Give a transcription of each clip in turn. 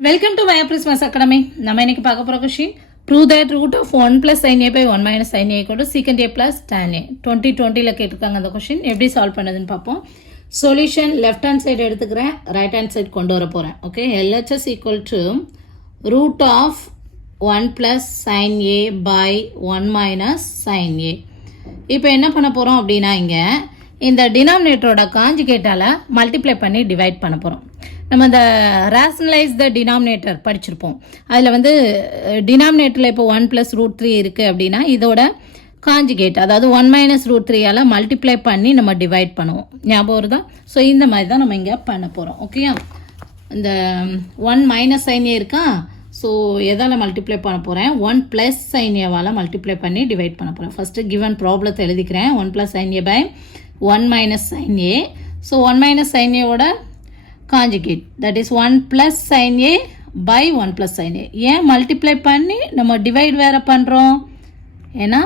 Welcome to Mayapris Maths Academy. நம்ம இன்னைக்கு பார்க்க போற question prove that root of 1 plus sin a by 1 minus sin a equal to secant a plus tan a. 2020 ல கேட்டிருக்காங்க அந்த question எப்படி solve பண்ணதுன்னு பாப்போம். சொல்யூஷன் லெஃப்ட் ஹேண்ட் சைடு எடுத்துக்கிறேன், ரைட் ஹேண்ட் சைடு கொண்டு வர போறேன். Okay, LHS equal to root of 1 plus sin a by 1 minus sin a. இப்போ என்ன பண்ண போறோம் அப்படினா இங்க இந்த டினாமினேட்டரோட கான்ஜுகேட்டால மல்டிப்ளை பண்ணி டிவைட் பண்ண போறோம். நம்ம இந்த ரேஷனலைஸ் த டினாமினேட்டர் படிச்சிருப்போம். அதில் வந்து டினாமினேட்டரில் இப்போ 1 + √3 இருக்குது அப்படின்னா இதோட கான்ஜுகேட் அதாவது 1 - √3ஆல் மல்டிப்ளை பண்ணி நம்ம டிவைட் பண்ணுவோம். ஞாபகம் வருதா? ஸோ இந்த மாதிரி தான் நம்ம இங்கே பண்ண போகிறோம். ஓகேயா, இந்த 1 - sin a இருக்கா, ஸோ எதால் மல்டிப்ளை பண்ண போகிறேன், 1 + sin a மல்டிப்ளை பண்ணி டிவைட் பண்ண போகிறேன். ஃபஸ்ட்டு கிவன் ப்ராப்ளத்தை எழுதிக்கிறேன். 1 + sin a by 1 - sin a. So 1 - sin a ஓட conjugate, that is 1 plus sin a by 1 plus sin a. ஏன் மல்டிப்ளை பண்ணி நம்ம டிவைட் வேறு பண்ணுறோம்? ஏன்னா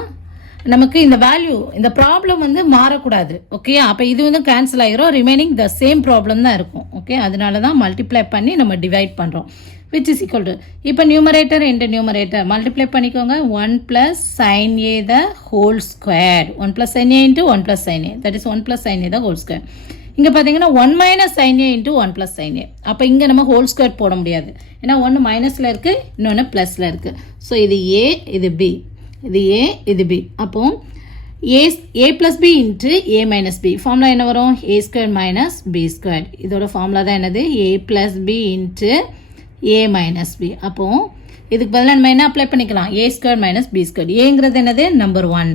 நமக்கு இந்த வேல்யூ இந்த ப்ராப்ளம் வந்து மாறக்கூடாது. ஓகே, அப்போ இது வந்து கேன்சல் ஆகிரும், ரிமைனிங் த சேம் ப்ராப்ளம் தான் இருக்கும். ஓகே, அதனால தான் மல்டிப்ளை பண்ணி நம்ம டிவைட் பண்ணுறோம். which is equal to, இப்போ நியூமரேட்டர் இன்ட்டு நியூமரேட்டர் மல்டிப்ளை பண்ணிக்கோங்க. 1 plus sin a the whole square, 1 plus sin a into 1 plus sin a, that is 1 plus sin a the whole square. இங்கே பார்த்தீங்கன்னா 1 - sin a into 1 plus sin a. அப்போ இங்கே நம்ம whole square போட முடியாது, ஏன்னா ஒன்று மைனஸில் இருக்குது, இன்னொன்று ப்ளஸில் இருக்குது. ஸோ இது a, இது b, இது a, இது b. அப்போ a plus b into a minus b. Formula என்ன வரும்? a squared minus b squared. இதோட ஃபார்முலா தான் என்னது? a plus b into a minus b. அப்போ இதுக்கு பதிலாக நம்ம என்ன அப்ளை பண்ணிக்கலாம்? a squared minus b squared. ஏங்கிறது என்னது? Number 1.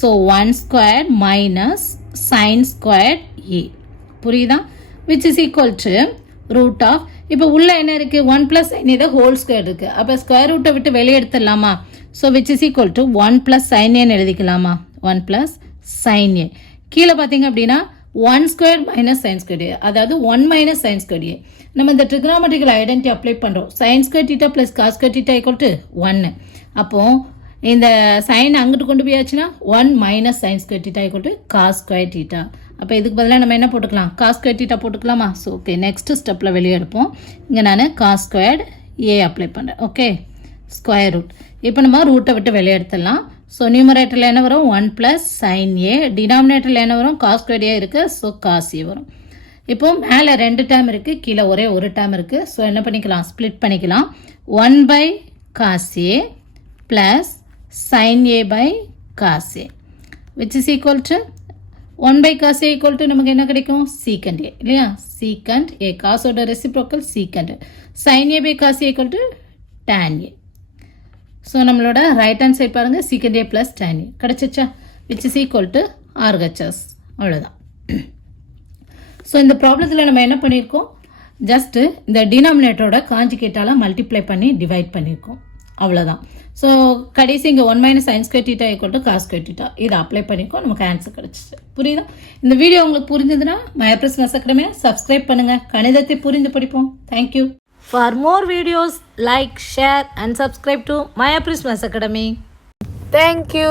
So 1 squared minus sin squared a. புரியுதா? which is equal to root of, இப்போ உள்ள என்ன இருக்குது? 1 plus sin a the whole square இருக்குது. அப்போ ஸ்கொயர் ரூட்டை விட்டு வெளியே எடுத்துடலாமா? So which is equal to 1 plus sin a எழுதிக்கலாமா? 1 plus sin a. கீழே பார்த்தீங்க அப்படின்னா 1 squared minus sin squared a, அதாவது 1 minus sin squared a. நம்ம இந்த trigonometrical identity அப்ளை பண்ணுறோம். sin squared theta plus cos squared theta equal to 1. அப்போது இந்த சைன் அங்கிட்டு கொண்டு போயாச்சுன்னா 1 minus sin squared theta equal to cos squared theta. அப்போ இதுக்கு பதிலாக நம்ம என்ன போட்டுக்கலாம்? cos squared theta போட்டுக்கலாமா? ஸோ ஓகே, நெக்ஸ்ட் ஸ்டெப்பில் வெளியே எடுப்போம். இங்கே நான் cos squared a அப்ளை பண்ணுறேன். Okay, square root. இப்போ நம்ம ரூட்டை விட்டு வெளியே எடுத்துடலாம். ஸோ நியூமரேட்டரில் என்ன வரும்? 1 plus sin a. டினாமினேட்டரில் என்ன வரும்? cos squared a இருக்குது, ஸோ cos a வரும். இப்போ மேலே 2 டேர்ம் இருக்குது, கீழே ஒரே ஒரு டேர்ம் இருக்குது. ஸோ என்ன பண்ணிக்கலாம்? ஸ்ப்ளிட் பண்ணிக்கலாம். 1 by cos a plus sin a by cos a, which is equal to 1 by cos a equal to நமக்கு என்ன கிடைக்கும்? secant a இல்லையா? secant a, காசோட reciprocal secant. sin a by cos a equal to tan a. So நம்மளோட right hand side பாருங்கள், secant a plus tan a கிடச்சிச்சா? which is equal to RHS. அவ்வளோதான். So இந்த ப்ராப்ளத்தில் நம்ம என்ன பண்ணியிருக்கோம்? ஜஸ்ட்டு இந்த டினாமினேட்டரோட கான்ஜுகேட்டால் மல்டிப்ளை பண்ணி டிவைட் பண்ணியிருக்கோம், அவ்வளோதான். ஸோ கடைசி இங்கே 1 - sin squared theta equal to cos squared theta இதை அப்ளை பண்ணிக்கோ, நமக்கு ஆன்சர் கிடச்சிச்சு. புரியுதா? இந்த வீடியோ உங்களுக்கு புரிஞ்சதுன்னா மையாப்ரிஸ் மேத்ஸ் அகாடமியை சப்ஸ்கிரைப் பண்ணுங்கள். கணிதத்தை புரிந்து படிப்போம். Thank you. For more videos, like, share and subscribe to Mayapris Maths Academy. Thank you.